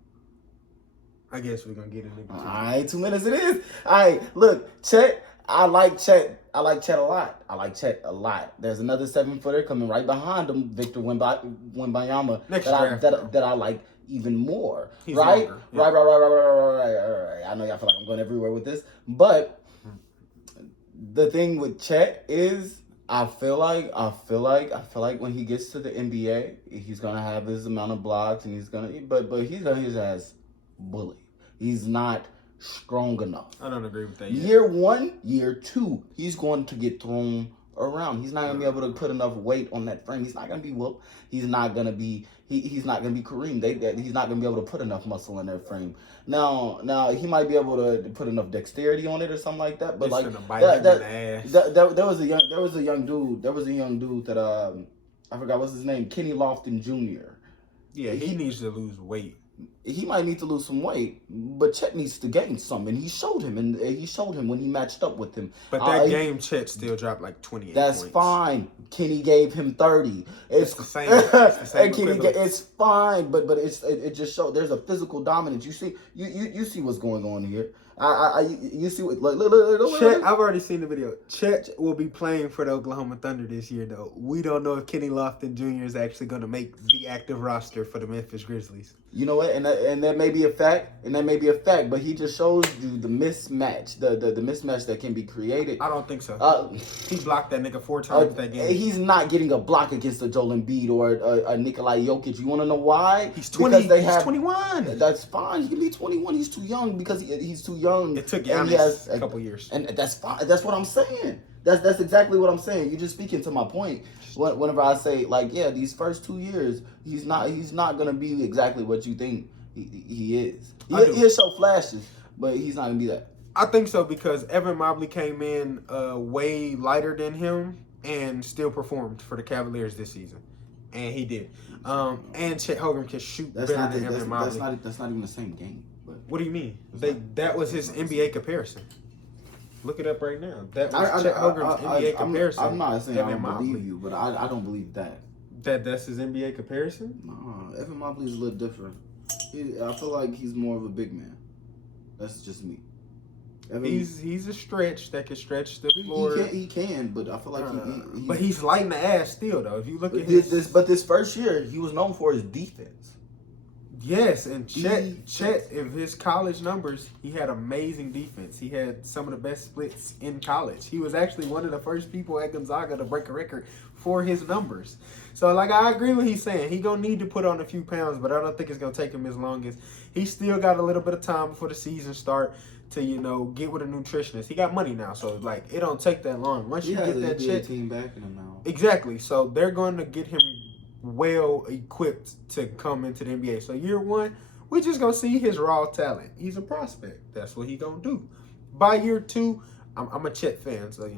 I guess we're gonna get it. All right, 2 minutes it is. All right, look, Chet. I like Chet a lot. There's another 7-footer coming right behind him, Victor Wembanyama, that I like even more. He's right? Longer. Yeah. Right. I know y'all feel like I'm going everywhere with this, but the thing with Chet is I feel like when he gets to the NBA, he's gonna have his amount of blocks and he's gonna his ass bully. He's not strong enough. I don't agree with that yet. Year 1, year 2, he's going to get thrown around. He's not gonna be able to put enough weight on that frame. He's not gonna be whooped. He's not gonna be Kareem. He's not gonna be able to put enough muscle in their frame. Now he might be able to put enough dexterity on it or something like that. But there was a young dude that I forgot what's his name, Kenny Lofton Jr. Yeah, he needs to lose weight. He might need to lose some weight, but Chet needs to gain some, and he showed him when he matched up with him. But that game, Chet still dropped like 28 That's points. Fine. Kenny gave him 30. It's the same. It's fine, but it just showed there's a physical dominance. You see what's going on here. You see what? Look. Chet, I've already seen the video. Chet will be playing for the Oklahoma Thunder this year, though. We don't know if Kenny Lofton Jr. is actually going to make the active roster for the Memphis Grizzlies. You know what? And that may be a fact. But he just shows you the mismatch, the mismatch that can be created. I don't think so. He blocked that nigga 4 times that game. He's not getting a block against a Joel Embiid or a Nikolai Jokic. You want to know why? He's 20. He's 21. That's fine. He can be 21. He's too young because he's too young. It took Giannis a couple years. And that's fine. That's what I'm saying. That's exactly what I'm saying. You're just speaking to my point. Whenever I say, like, yeah, these first 2 years, he's not gonna be exactly what you think he is. He'll show flashes, but he's not gonna be that. I think so because Evan Mobley came in way lighter than him and still performed for the Cavaliers this season, and he did. And Chet Holmgren can shoot better than Evan Mobley. That's not even the same game. But what do you mean? That was his NBA comparison. Look it up right now. That was Chet Holmgren's NBA comparison. I'm not saying I don't believe you, but I don't believe that. That's his NBA comparison? No, Evan Mobley is a little different. I feel like he's more of a big man. That's just me. He's a stretch that can stretch the floor. He can, but I feel like but he's light in the ass still, though. If you look at this first year, he was known for his defense. Yes, and Chet, in his college numbers, he had amazing defense. He had some of the best splits in college. He was actually one of the first people at Gonzaga to break a record for his numbers. So, like, I agree with what he's saying. He's going to need to put on a few pounds, but I don't think it's going to take him as long as he still got a little bit of time before the season start to, get with a nutritionist. He got money now, so, like, it don't take that long. Once you get that check. Team backing him now. Exactly. So, they're going to get him well equipped to come into the NBA. So year one, we're just gonna see his raw talent. He's a prospect. That's what he gonna do. By year two, I'm a Chet fan, so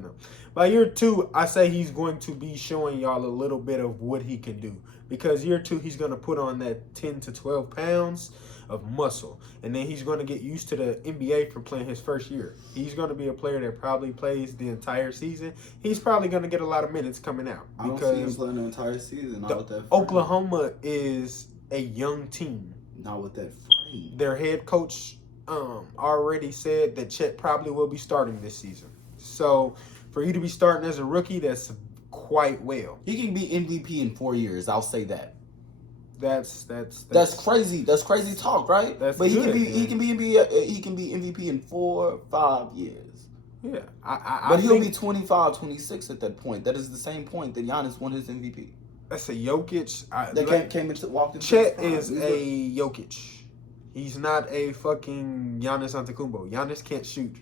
By year two, I say he's going to be showing y'all a little bit of what he can do. Because year two, he's gonna put on that 10 to 12 pounds of muscle, and then he's going to get used to the NBA for playing his first year. He's going to be a player that probably plays the entire season. He's probably going to get a lot of minutes coming out. I don't see him playing the entire season. Not with that frame. Oklahoma is a young team. Not with that frame. Their head coach already said that Chet probably will be starting this season. So for you to be starting as a rookie, that's quite well. He can be MVP in 4 years. I'll say that. That's crazy. That's crazy talk, right? But he can be MVP in 4 or 5 years. Yeah, but he'll be 25, 26 at that point. That is the same point that Giannis won his MVP. That's a Jokic. Walked into Chet is a Jokic. He's not a fucking Giannis Antetokounmpo. Giannis can't shoot.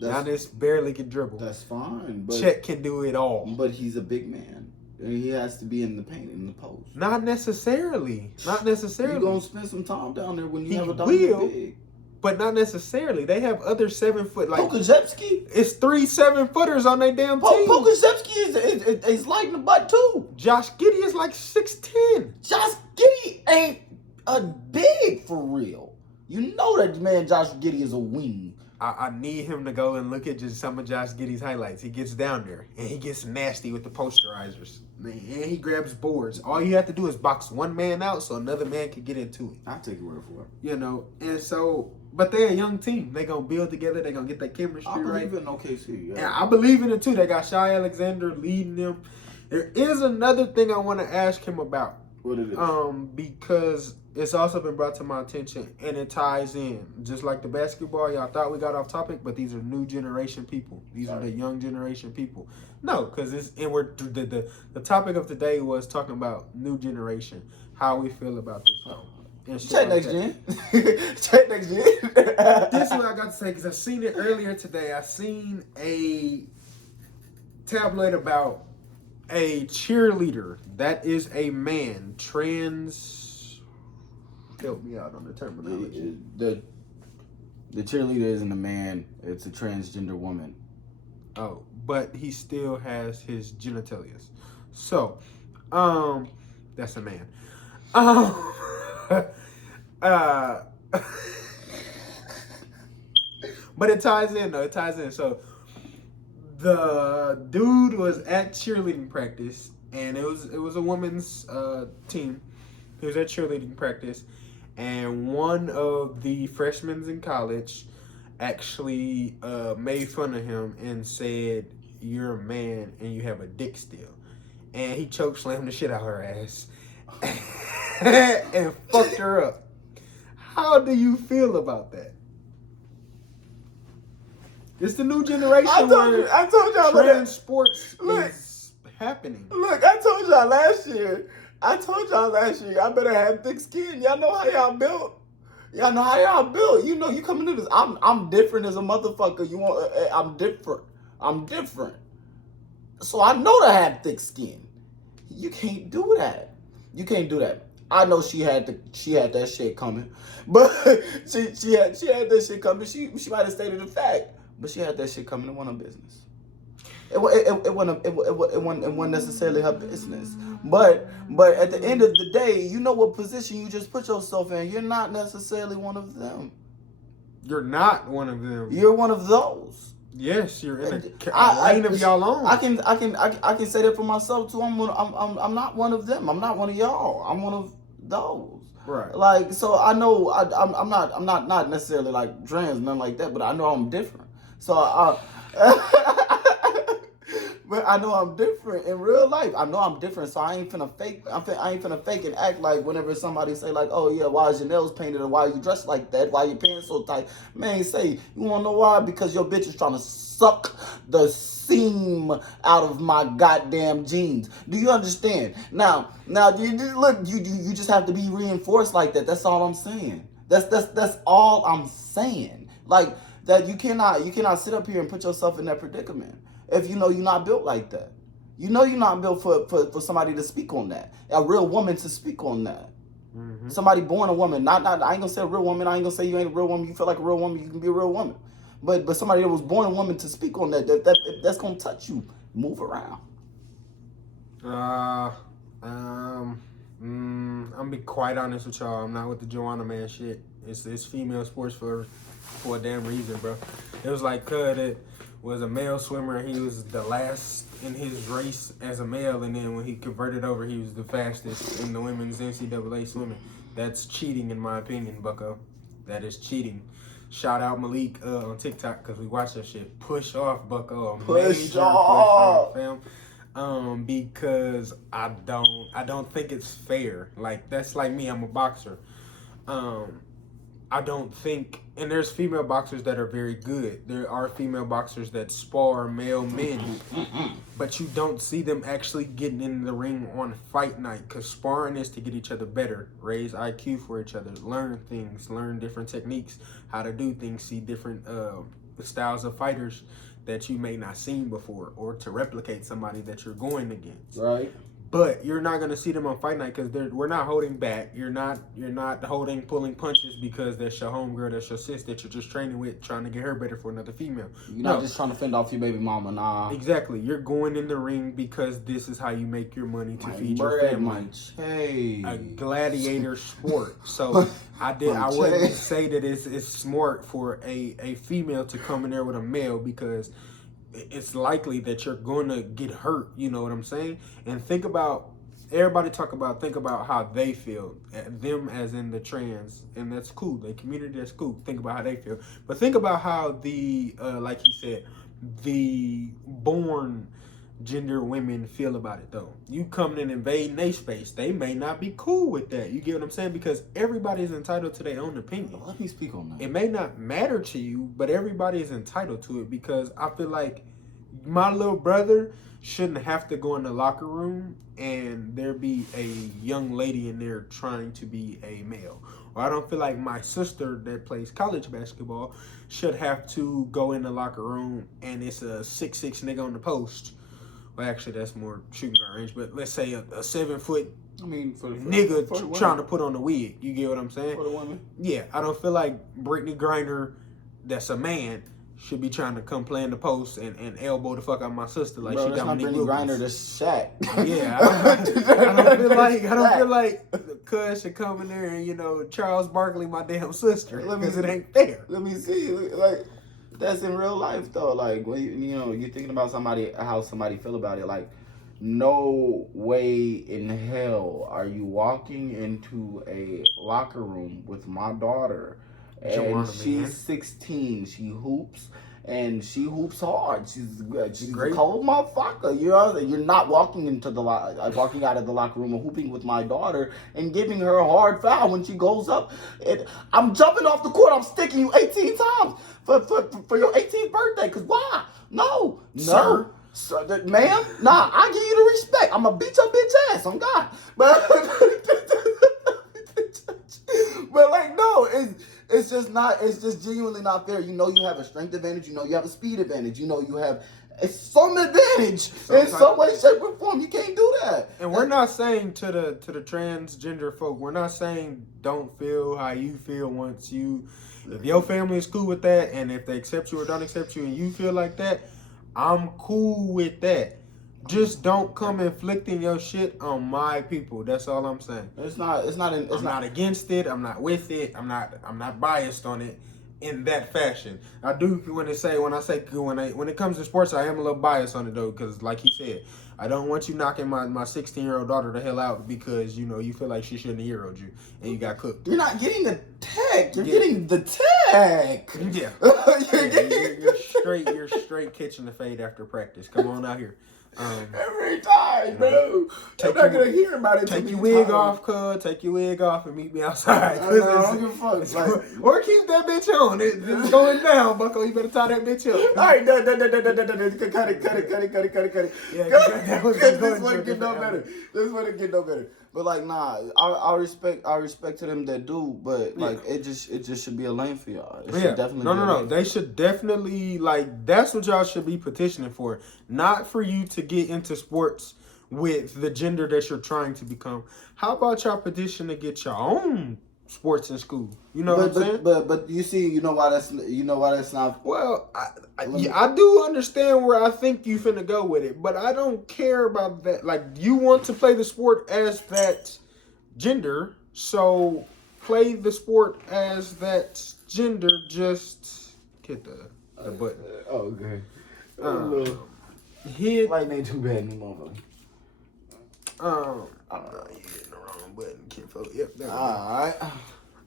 Giannis barely can dribble. That's fine. But Chet can do it all. But he's a big man. He has to be in the paint, in the post. Not necessarily. You're going to spend some time down there when you have a dominant big. But not necessarily. They have other 7-foot. Like Pokusevski. It's 3 7-footers on their damn team. Pokusevski is light in the butt, too. Josh Giddey is like 6'10". Josh Giddey ain't a big for real. You know that man Josh Giddey is a wing. I need him to go and look at just some of Josh Giddey's highlights. He gets down there, and he gets nasty with the posterizers. And he grabs boards. All you have to do is box one man out so another man can get into it. I'll take your word for it. And so, but they're a young team. They're going to build together. They're going to get that chemistry right. I believe in OKC. Yeah. And I believe in it, too. They got Shai Alexander leading them. There is another thing I want to ask him about. What it is? Because it's also been brought to my attention, and it ties in. Just like the basketball, y'all thought we got off topic, but these are new generation people. These are the young generation people. No, because the topic of today was talking about new generation, how we feel about this. Check next gen. Check next gen. This is what I got to say, because I seen it earlier today. I seen a tabloid about a cheerleader that is a man, trans. Help me out on the terminology. The cheerleader isn't a man; it's a transgender woman. Oh, but he still has his genitalia. So, that's a man. But it ties in though. It ties in. So the dude was at cheerleading practice, and it was a women's team. He was at cheerleading practice, and one of the freshmen in college actually made fun of him and said, "You're a man and you have a dick still," and he choke slammed the shit out of her ass and fucked her up. How do you feel about that? It's the new generation I told y'all trans sports is happening. Look, I told y'all last year. I better have thick skin. Y'all know how y'all built. You know, you come into this. I'm different as a motherfucker. You want? I'm different. So I know to have thick skin. You can't do that. I know she had that shit coming, but she had that shit coming. She might have stated the fact, but she had that shit coming. It wasn't her business. It wasn't necessarily her business. But at the end of the day, you know what position you just put yourself in. You're not necessarily one of them. You're not one of them. You're one of those. Yes, you're in a lane of y'all own. I can say that for myself too. I'm not one of them. I'm not one of y'all. I'm one of those. Right. Like, so I know I'm not necessarily like trans, nothing like that, but I know I'm different. So but I know I'm different in real life. I know I'm different, so I ain't finna fake. I ain't finna fake and act like whenever somebody say like, "Oh yeah, why is your nails painted or why are you dressed like that? Why your pants so tight?" Man, say you wanna know why? Because your bitch is trying to suck the seam out of my goddamn jeans. Do you understand? Now you look. You just have to be reinforced like that. That's all I'm saying. That's all I'm saying. Like that, you cannot sit up here and put yourself in that predicament. If you know you're not built like that. You know you're not built for somebody to speak on that. A real woman to speak on that. Mm-hmm. Somebody born a woman. Not I ain't gonna say a real woman. I ain't gonna say you ain't a real woman. You feel like a real woman, you can be a real woman. But somebody that was born a woman to speak on that's gonna touch you. Move around. I'm gonna be quite honest with y'all. I'm not with the Joanna Man shit. It's female sports for a damn reason, bro. It was like it was a male swimmer. He was the last in his race as a male, and then when he converted over, he was the fastest in the women's NCAA swimming. That's cheating, in my opinion, bucko. That is cheating. Shout out Malik on TikTok because we watch that shit. Push off, bucko. Push off, fam. Because I don't think it's fair. Like, that's like me. I'm a boxer. I don't think, and there's female boxers that are very good. There are female boxers that spar male men, but you don't see them actually getting in the ring on fight night, because sparring is to get each other better, raise IQ for each other, learn things, learn different techniques, how to do things, see different styles of fighters that you may not seen before, or to replicate somebody that you're going against. Right. But you're not gonna see them on fight night because we're not holding back. You're not pulling punches because that's your homegirl, that's your sis that you're just training with, trying to get her better for another female. You're not just trying to fend off your baby mama, nah. Exactly. You're going in the ring because this is how you make your money to feed your family. A gladiator sport. So I wouldn't say that it's smart for a female to come in there with a male, because it's likely that you're going to get hurt, you know what I'm saying? And think about how they feel, them as in the trans, and that's cool. The community, that's cool. Think about how they feel. But think about how the, like you said, the born gender women feel about it, though. You coming and invading their space, they may not be cool with that. You get what I'm saying? Because everybody is entitled to their own opinion. Let me speak on that. It may not matter to you, but everybody is entitled to it, because I feel like my little brother shouldn't have to go in the locker room and there be a young lady in there trying to be a male. Or I don't feel like my sister that plays college basketball should have to go in the locker room and it's a 6'6" nigga on the post. Well, actually, that's more shooting guard range, but let's say a 7 foot nigga trying to put on a wig. You get what I'm saying? For the women? Yeah, I don't feel like Brittany Griner, that's a man, should be trying to come play in the post and elbow the fuck out of my sister like she got me. Brittany Griner, that's Shaq. Yeah, I don't feel like cuz should come in there and Charles Barkley my damn sister, because it ain't fair. Let me see, like that's in real life though. Like when you're thinking about how somebody feel about it. Like, no way in hell are you walking into a locker room with my daughter and she's 16. She hoops. And she hoops hard. She's a cold motherfucker. You know, you're not walking out of the locker room and hooping with my daughter and giving her a hard foul when she goes up. I'm jumping off the court. I'm sticking you 18 times for your 18th birthday. Cause why? No, sir. Ma'am, nah. I give you the respect. I'm gonna beat your bitch ass on God. But like, no, it's just not. It's just genuinely not fair. You know, you have a strength advantage. You know, you have a speed advantage. You know, you have some advantage in some way, shape, or form. You can't do that. And we're not saying to the transgender folk, we're not saying don't feel how you feel once you. If your family is cool with that, and if they accept you or don't accept you, and you feel like that, I'm cool with that. Just don't come inflicting your shit on my people. That's all I'm saying. I'm not against it. I'm not with it. I'm not biased on it in that fashion. I do when it comes to sports, I am a little biased on it though, because like he said, I don't want you knocking my 16-year-old daughter the hell out because you feel like she shouldn't have heroed you and you got cooked. You're not getting the tech. You're getting the tech. Yeah. You're straight catching the fade after practice. Come on out here. Every time, bro. I'm not gonna hear about it. Take your wig off, cuz. Take your wig off and meet me outside. I don't give a fuck. Or keep that bitch on. It's going down, Bucko. You better tie that bitch up. All right, cut it. Yeah, this wouldn't get no better. This wouldn't get no better. But like, nah, I respect to them that do, but like, it just should be a lane for y'all. It should definitely no. They should definitely, like, that's what y'all should be petitioning for. Not for you to get into sports with the gender that you're trying to become. How about y'all petition to get your own sports in school? You know what I'm saying? But you see, you know why that's not. Well, I do understand where I think you finna go with it, but I don't care about that. Like, you want to play the sport as that gender, so play the sport as that gender. Just hit the button. Okay. Hit. Light ain't too bad anymore. You hitting the wrong button, kinfolk. Yep. All right.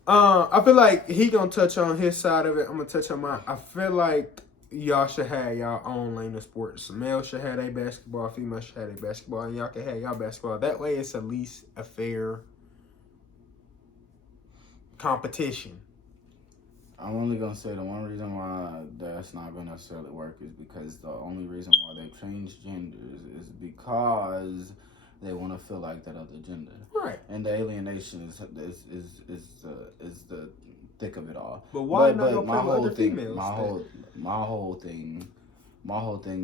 I feel like he gonna touch on his side of it. I'm gonna touch on mine. I feel like y'all should have y'all own lane of sports. Male should have their basketball, female should have their basketball, and y'all can have y'all basketball. That way, it's at least a fair competition. I'm only gonna say the one reason why that's not gonna necessarily work is because the only reason why they change genders is because they want to feel like that other gender. Right. And the alienation is the thick of it all. But why not go play with other females? My whole thing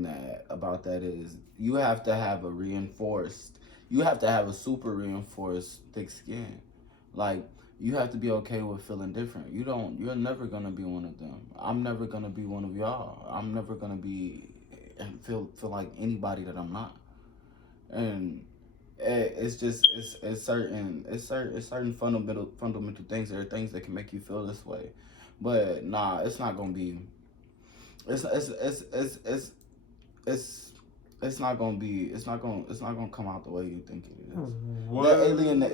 that about that is you have to have a super reinforced thick skin. Like, you have to be okay with feeling different. You're never gonna be one of them. I'm never gonna be one of y'all. I'm never gonna be and feel like anybody that I'm not. And it's certain fundamental things. There are things that can make you feel this way, but nah, it's not gonna be. It's not gonna come out the way you think it is. What?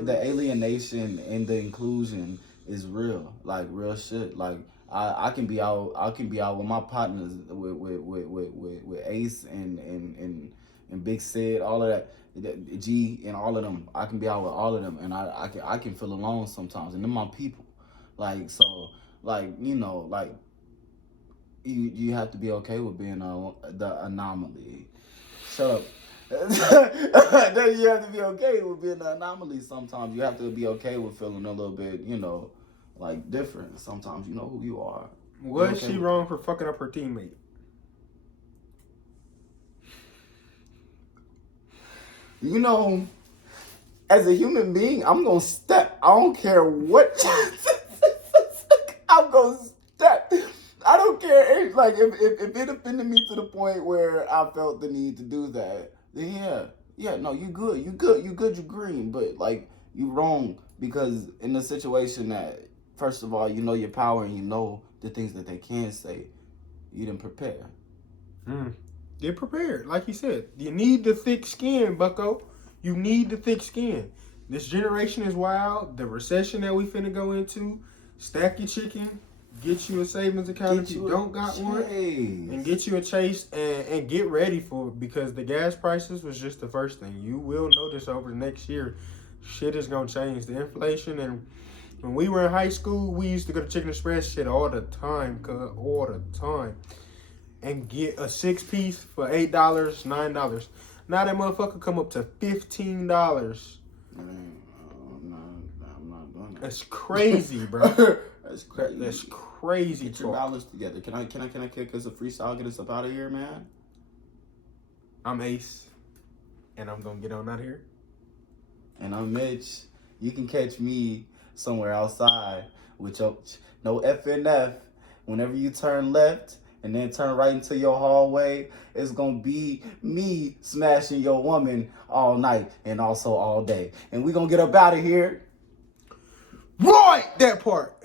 The alienation and the inclusion is real, like real shit. Like I can be out with my partners with Ace and Big Sid, all of that. G and all of them, I can be out with all of them, and I can feel alone sometimes, and they're my people, like so, like like you have to be okay with being the anomaly. Shut up. You have to be okay with being the anomaly. Sometimes you have to be okay with feeling a little bit, like different. Sometimes you know who you are. Was she wrong for fucking up her teammate? As a human being, I'm gonna step. I don't care what. I'm gonna step. I don't care. If it offended me to the point where I felt the need to do that, then no, you good, you green, but like you wrong because in the situation that first of all you know your power and you know the things that they can say, you didn't prepare. Get prepared, like you said. You need the thick skin, Bucko. You need the thick skin. This generation is wild. The recession that we finna go into, stack your chicken Get you a savings account if you don't got one, and get you a Chase, and get ready for it, because the gas prices was just the first thing. You will notice over the next year, shit is gonna change. The inflation, and when we were in high school, we used to go to Chicken Express shit all the time, all the time, and get a 6-piece for $8, $9. Now that motherfucker come up to $15. I'm not doing that. That's crazy, bro. That's crazy. That's crazy. Get your balance together. Can I kick us a freestyle? Get us up out of here, man. I'm Ace, and I'm gonna get on out of here. And I'm Mitch. You can catch me somewhere outside with your no FNF. Whenever you turn left and then turn right into your hallway, it's gonna be me smashing your woman all night and also all day. And we gonna get up out of here. Right, that part.